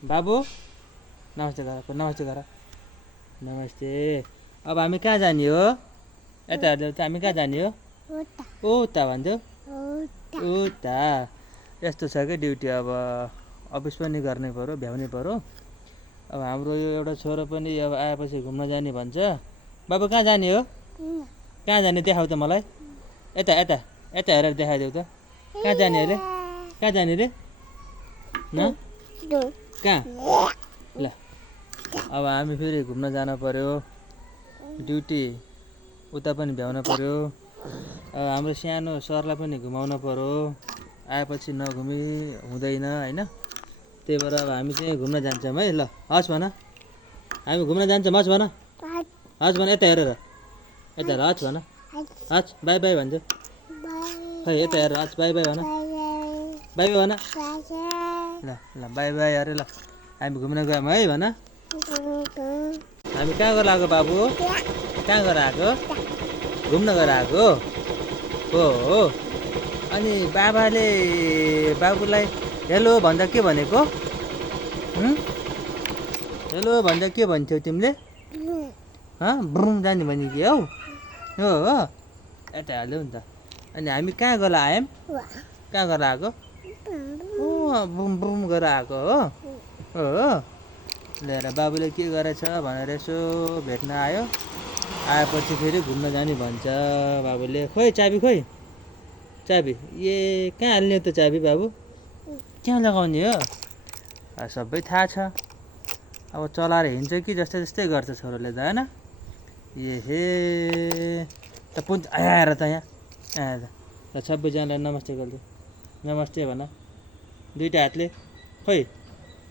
बाबु नमस्ते गर, नमस्ते गर, नमस्ते। अब हामी कहाँ जाने हो? यता हेर्दै त हामी कहाँ जाने हो? उता भन्थ्यो, उता। यस्तो छ कि ड्युटी, अब अफिस पनि गर्नै पऱ्यो, भ्याउनै पऱ्यो। अब हाम्रो यो एउटा छोरो पनि अब आएपछि घुम्न जाने भन्छ। बाबु कहाँ जाने हो? कहाँ जाने देखाऊ त मलाई। यता यता यता हेरेर देखाइदेऊ त। कहाँ जाने अरे? कहाँ जाने रे? न कहाँ? ल अब हामी फेरि घुम्न जानु पर्यो, ड्युटी उता पनि भ्याउन पर्यो। अब हाम्रो सानो सरलाई पनि घुमाउनु पर्यो, आएपछि नघुमी हुँदैन होइन। त्यही भएर अब हामी चाहिँ घुम्न जान्छौँ है। ल हस् भन, हामी घुम्न जान्छौँ, हस् भन, हस् भन, यता हेरेर, यता हेर, हस् भन, हस् बाई बाई भन्छ। खै यता हेरेर हस् बाई बाई भन, बाई बाई भन। ल ल बाई बाई अरे। ल हामी घुम्न गयौँ है भन। हामी कहाँ गएर आएको बाबु? कहाँ गएर आएको? घुम्न गएर आएको हो। अनि बाबाले बाबुलाई हेलो भन्दा के भनेको? हेलो भन्दा के भन्थ्यौ तिमीले? ब्रुङ जाने भने कि हौ हो। यता हाल्यौ नि त। अनि हामी कहाँ गएर आयौँ? कहाँ गएर आएको? बुम बुम गरेर आएको हो। लिएर बाबुले के गरेछ भनेर यसो भेट्न आयो। आएपछि फेरि घुम्न जाने भन्छ बाबुले। खोइ चाबी, खोइ चाबी, ए कहाँ हाल्ने हो त चाबी बाबु? कहाँ लगाउने हो? सबै थाहा छ। अब चलाएर हिँड्छ कि जस्तै जस्तै गर्छ छोरोले त होइन। ए हे त पुन्छ आएर त यहाँ आएर त सबैजनालाई नमस्ते गरिदियो। नमस्ते भन दुईटा हातले।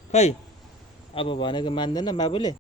खै अब भनेको मान्दैन बाबुले।